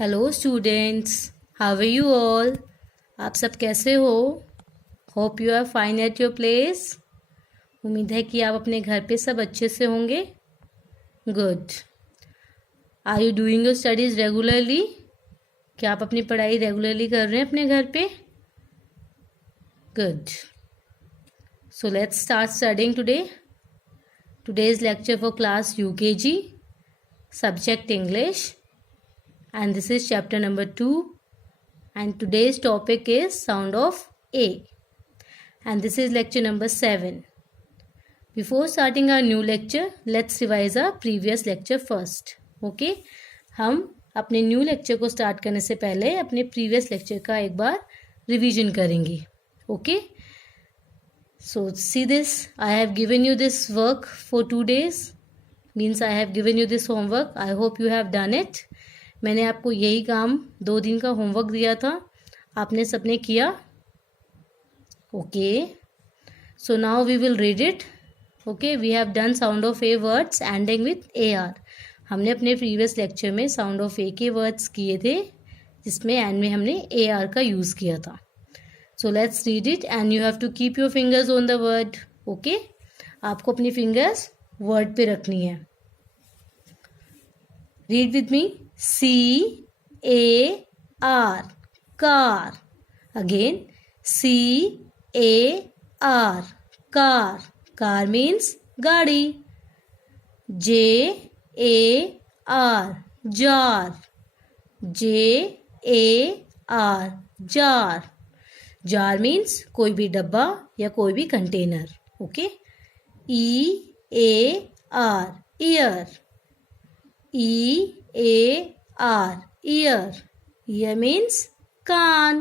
Hello students, how are you all. आप सब कैसे हो? Hope you are fine at your place. उम्मीद है कि आप अपने घर पे सब अच्छे से होंगे। Good. Are you doing your studies regularly? क्या आप अपनी पढ़ाई रेगुलरली कर रहे हैं अपने घर पे? Good. So let's start studying today. Today's lecture for class UKG, subject English, and this is chapter number 2, and today's topic is sound of A, and this is lecture number 7. Before starting our new lecture, let's revise our previous lecture first. Okay, हम अपने new lecture को start करने से पहले अपने previous lecture का एक बार revision करेंगे. Okay, so see this, I have given you this work for 2 days, means I have given you this homework. I hope you have done it. मैंने आपको यही काम 2 दिन का होमवर्क दिया था, आपने सबने किया? Okay, so now we will read it. Okay, we have done sound of a words ending with AR. हमने अपने प्रीवियस लेक्चर में साउंड ऑफ ए के वर्ड्स किए थे, जिसमें एंड में हमने AR का यूज़ किया था. So let's read it and you have to keep your fingers on the word. Okay, आपको अपनी फिंगर्स वर्ड पे रखनी है. Read with me. CAR, car. Again, CAR, car. Car means गाड़ी. JAR, jar. JAR, jar. jar means कोई भी डब्बा या कोई भी container. Okay. EAR, ear. EAR, ear. Ear means कान.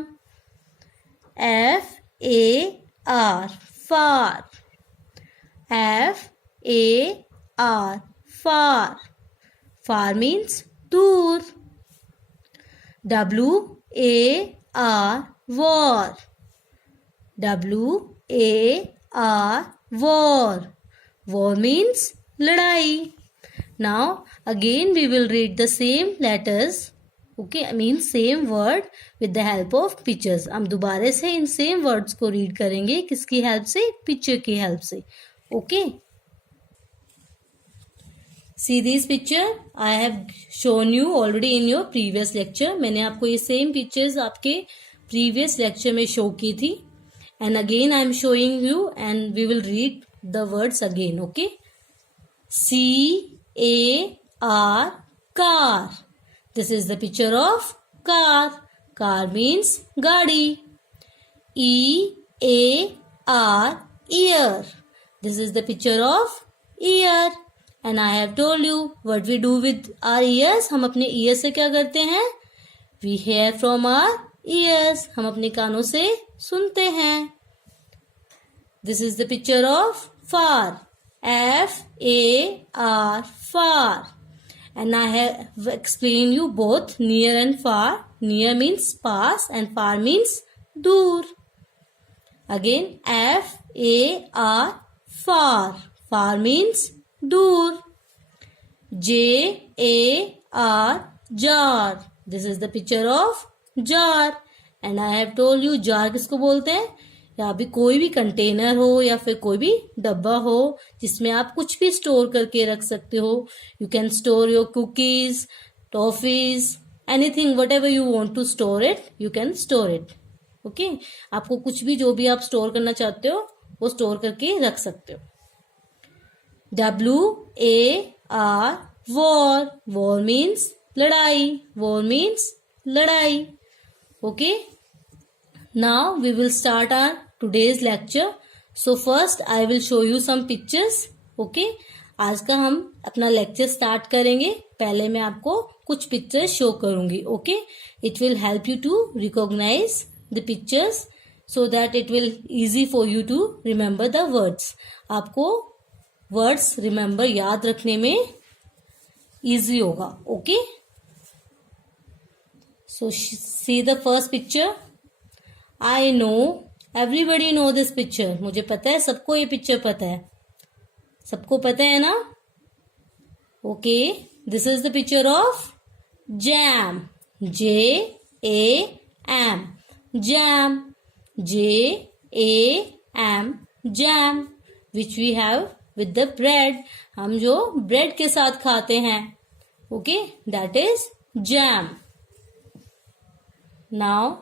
FAR, far. FAR, far. Far means दूर. WAR, war. WAR, war. War means लड़ाई. Now again we will read the same letters, okay, I mean same word with the help of pictures. हम दोबारा से in same words को read करेंगे. किसकी help से? Picture की हेल्प से. Okay, see this picture I have shown you already in your previous lecture. मैंने आपको ये सेम पिक्चर्स आपके प्रीवियस लेक्चर में शो की थी. and again I am showing you and we will read the words again. okay, CAR, car. This is the picture of car. Car means गाड़ी. EAR, ear. This is the picture of ear. And I have told you what we do with our ears. हम अपने ears से क्या करते हैं? We hear from our ears. हम अपने कानों से सुनते हैं. This is the picture of far. FAR, far. And I have explained you both near and far. Near means pass and far means दूर. Again, FAR, far. Far means दूर. JAR, jar. This is the picture of jar. And I have told you jar किसको बोलते हैं? या भी कोई भी container हो या फिर कोई भी डब्बा हो जिसमें आप कुछ भी स्टोर करके रख सकते हो. You can store your cookies, toffees, anything, whatever you want to store it, you can store it. Okay, आपको कुछ भी जो भी आप स्टोर करना चाहते हो वो स्टोर करके रख सकते हो. WAR, war. वॉर मीन्स लड़ाई. वॉर मीन्स लड़ाई. Okay, now we will start our today's lecture. so first I will show you some pictures. okay, आज का हम अपना लेक्चर स्टार्ट करेंगे. पहले मैं आपको कुछ पिक्चर्स शो करूंगी. Okay, it will help you to recognise the pictures so that it will easy for you to remember the words. आपको वर्ड्स रिमेम्बर याद रखने में इजी होगा. Okay, so see the first picture. I know, everybody know this picture. मुझे पता है, सबको ये पिक्चर पता है. सबको पता है ना? Okay, this is the picture of jam. J-A-M, jam. J-A-M, jam, which we have with the bread. हम जो bread के साथ खाते हैं, okay, that is jam. Now,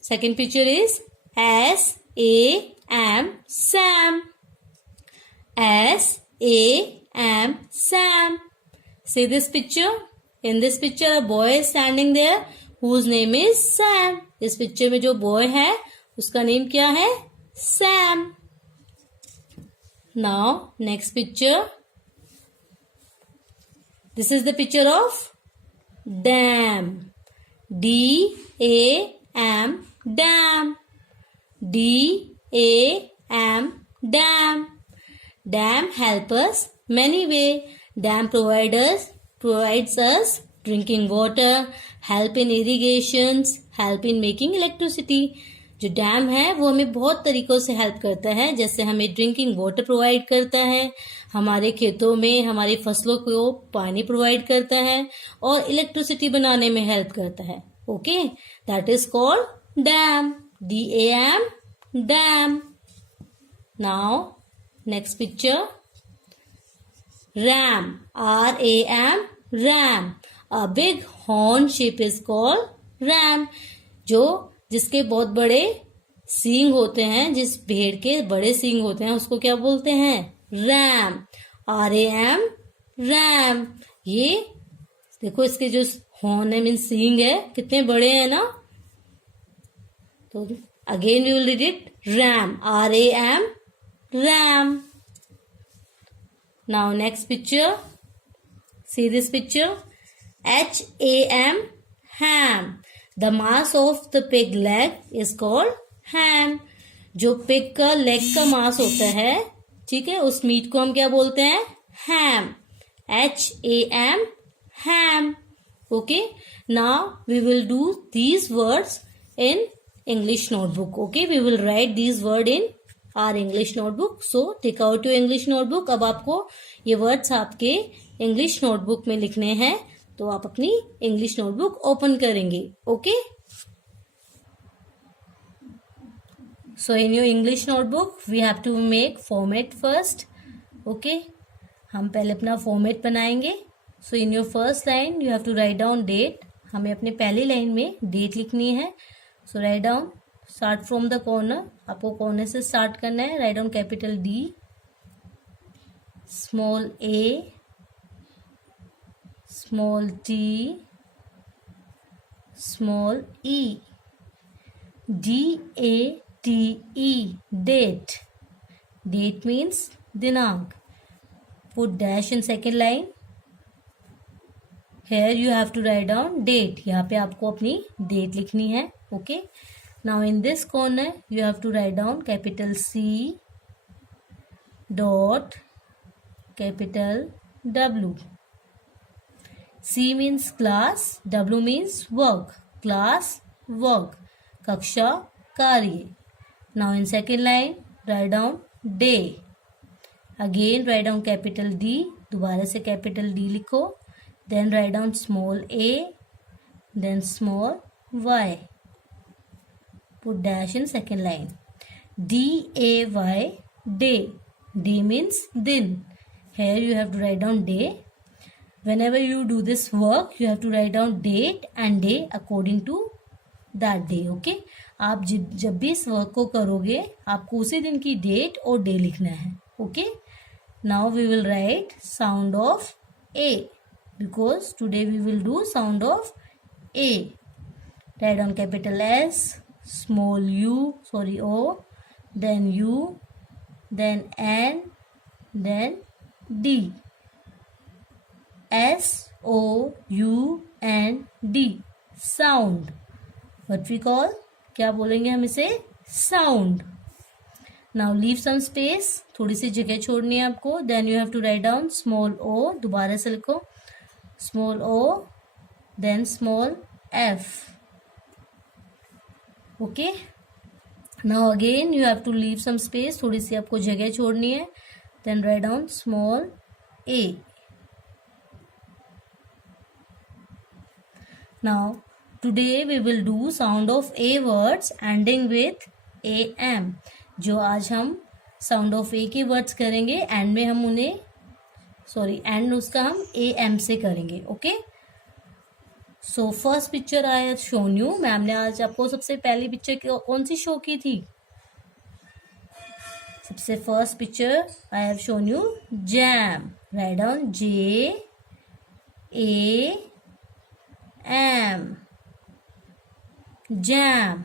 second picture is S-A-M, Sam. S-A-M, Sam. See this picture? In this picture, a boy is standing there whose name is Sam. इस picture में जो boy है उसका नेम क्या है? Sam. Now, next picture. This is the picture of dam. D-A-M, dam. D-A-M, dam. Dam help us many way. Dam provides us drinking water, help in irrigations, help in making electricity. जो dam है वो हमें बहुत तरीकों से help करता है, जैसे हमें ड्रिंकिंग वाटर प्रोवाइड करता है, हमारे खेतों में हमारी फसलों को पानी प्रोवाइड करता है और इलेक्ट्रिसिटी बनाने में हेल्प करता है. Okay, that is called dam. D-A-M, dam. Now next picture. ram. R-A-M, ram. A big horn shape is called ram. जिसके बहुत बड़े सींग होते हैं, जिस भेड़ के बड़े सींग होते हैं उसको क्या बोलते हैं? रैम. R-A-M, RAM. ये देखो इसके जो हॉर्न है मीन्स सींग है कितने बड़े हैं ना. तो again we will read it. Ram. R-A-M, ram. Now next picture. See this picture. H-A-M, ham. The mass of the pig leg is called ham. जो पिग का लेग का मांस होता है, ठीक है, उस मीट को हम क्या बोलते हैं? ham. H-A-M, ham. Okay. Now we will do these words in English notebook. Okay. We will write these words in our English notebook. So take out your English notebook. अब आपको ये वर्ड्स आपके English notebook में लिखने हैं, तो आप अपनी इंग्लिश नोटबुक ओपन करेंगे. Okay. So in your English notebook we have to make format first. Okay, हम पहले अपना फॉर्मेट बनाएंगे. So in your first line you have to write down date. हमें अपने पहली लाइन में डेट लिखनी है. So write down, start from the corner. आपको कॉर्नर से स्टार्ट करना है. Write down capital D, small a, small t, small e. D-A-T-E, date. Date means दिनांक. Put dash in second line. Here you have to write down date. यहाँ पे आपको अपनी date लिखनी है. Okay. Now in this corner you have to write down capital C dot capital W. C means class, W means work. Class, work. कक्षा, कार्य. Now in second line, write down day. Again write down capital D. दोबारा से capital D लिखो. Then write down small a, then small y. Put dash in second line. D-A-Y, day. Day means दिन. Here you have to write down day. Whenever you do this work, you have to write down date and day according to that day. Okay? आप जब भी इस work को करोगे आपको उसी दिन की डेट और डे लिखना है. Okay? Now we will write sound of A because today we will do sound of A. Write down capital S, small u, O, then U, then N, then D. S-O-U-N-D, sound. What we call, क्या बोलेंगे हम इसे? Sound. Now leave some space. थोड़ी सी जगह छोड़नी है आपको. Then you have to write down small o. दोबारा से लिखो. Small o, then small f. Okay. Now again you have to leave some space. थोड़ी सी आपको जगह छोड़नी है. Then write down small a. Now, today we will do sound of A words ending with AM. जो आज हम sound of A के words करेंगे, एंड में हम उन्हें एंड उसका हम AM से करेंगे. Okay, so first picture I have shown you. Ma'am ने आज आपको सबसे पहली पिक्चर कौन सी शो की थी? सबसे first picture I have shown you jam. Write down JAM. Jam.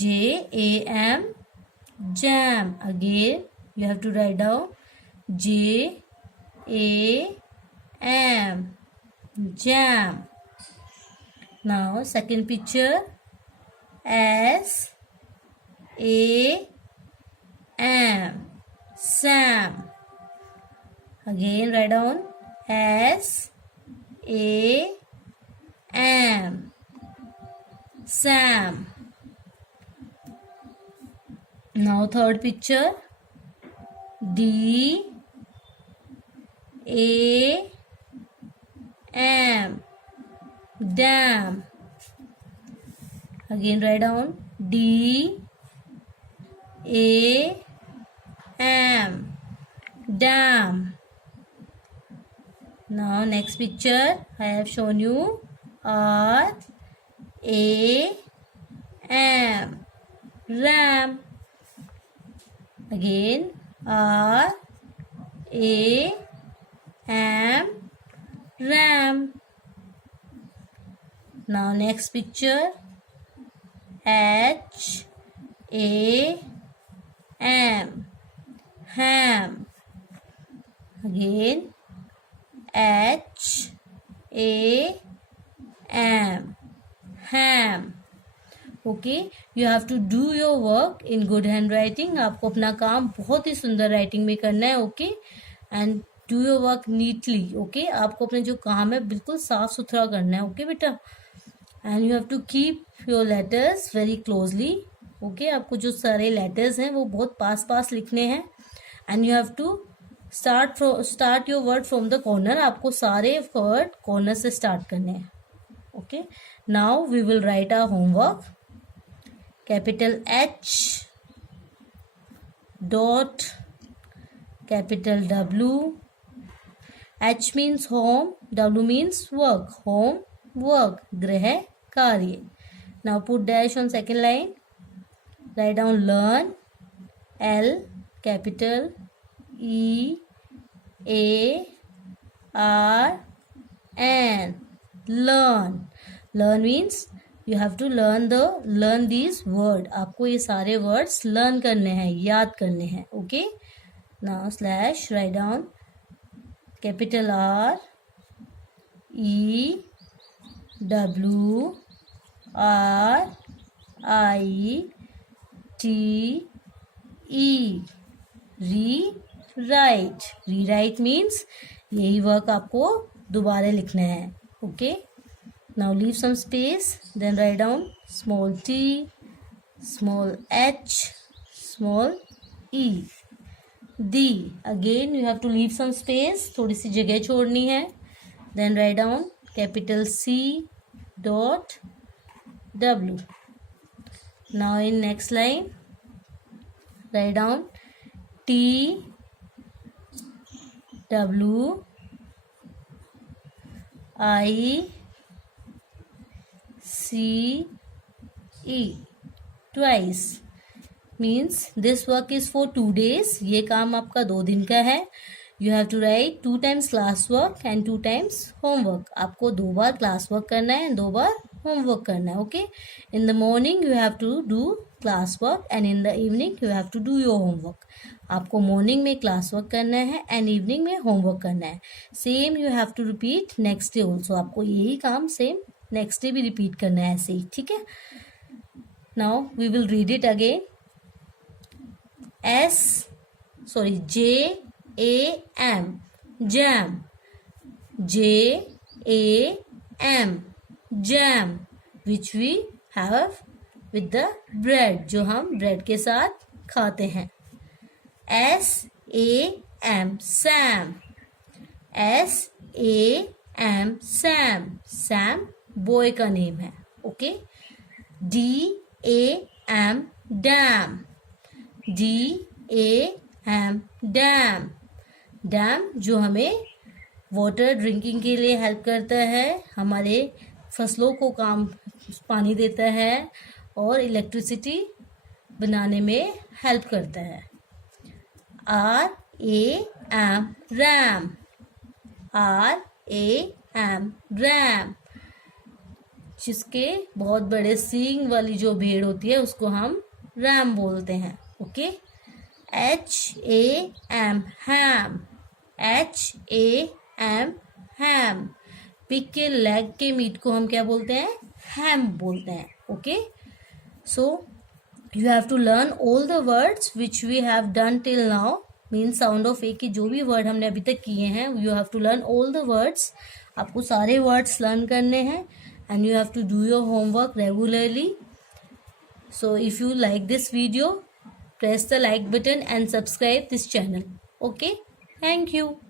JAM. Jam. Again you have to write down JAM. Jam. Now second picture SAM. Sam. Again write down SAM. Sam. Now third picture DAM. Dam. Again write down DAM. Dam. Now next picture I have shown you RAM. Ram. Again RAM. Ram. Now next picture HAM. Ham. Again HAM. Ham. Okay, you have to do your work in good handwriting. आपको अपना काम बहुत ही सुंदर writing में करना है. Okay, and do your work neatly. Okay, आपको अपने जो काम है बिल्कुल साफ सुथरा करना है. ओके बेटा, and you have to keep your letters very closely. Okay, आपको जो सारे लेटर्स हैं वो बहुत पास पास लिखने हैं. And you have to start your word from the corner. आपको सारे वर्ड कॉर्नर से स्टार्ट करने हैं. Okay, now we will write our homework. Capital H dot capital W. H means home, W means work. Home, work, grah, karya. Now put dash on second line. Write down learn. L capital EARN. Learn. Learn means you have to learn these word. आपको ये सारे words learn करने हैं, याद करने हैं. Okay, now slash write down capital REWRITE. Rewrite. Rewrite means यही work आपको दोबारा लिखना है. Okay, now leave some space, then write down small t, small h, small e. D. Again you have to leave some space, थोड़ी सी जगह छोड़नी है. Then write down capital C dot W. Now in next line write down T W I CE. Twice means this work is for 2 days. ये काम आपका 2 दिन का है. You have to write 2 times class work and 2 times homework. आपको 2 बार class work करना है, 2 बार homework करना है. Okay, in the morning you have to do class work and in the evening you have to do your homework. आपको morning में class work करना है and evening में homework करना है. Same you have to repeat next day also. आपको यही काम same नेक्स्ट डे भी रिपीट करना है ऐसे ही. ठीक है, now we will read it again. JAM. Jam. JAM. Jam which we have with the bread, जो हम ब्रेड के साथ खाते हैं. SAM. Sam. SAM. Sam. Sam boy का नेम है. Okay, DAM dam. DAM dam. Dam जो हमें वाटर ड्रिंकिंग के लिए हेल्प करता है, हमारे फसलों को पानी देता है और इलेक्ट्रिसिटी बनाने में हेल्प करता है. RAM RAM. RAM RAM. जिसके बहुत बड़े सींग वाली जो भेड़ होती है उसको हम रैम बोलते हैं. ओके, HAM हैम. HAM हैम. पिग के लेग के मीट को हम क्या बोलते हैं? हैम बोलते हैं. Okay, so you have to learn all the words which we have done till now. Means sound of ए के जो भी वर्ड हमने अभी तक किए हैं, you have to learn all the words. आपको सारे वर्ड्स लर्न करने हैं and you have to do your homework regularly. So if you like this video, press the like button and subscribe this channel. Okay, thank you.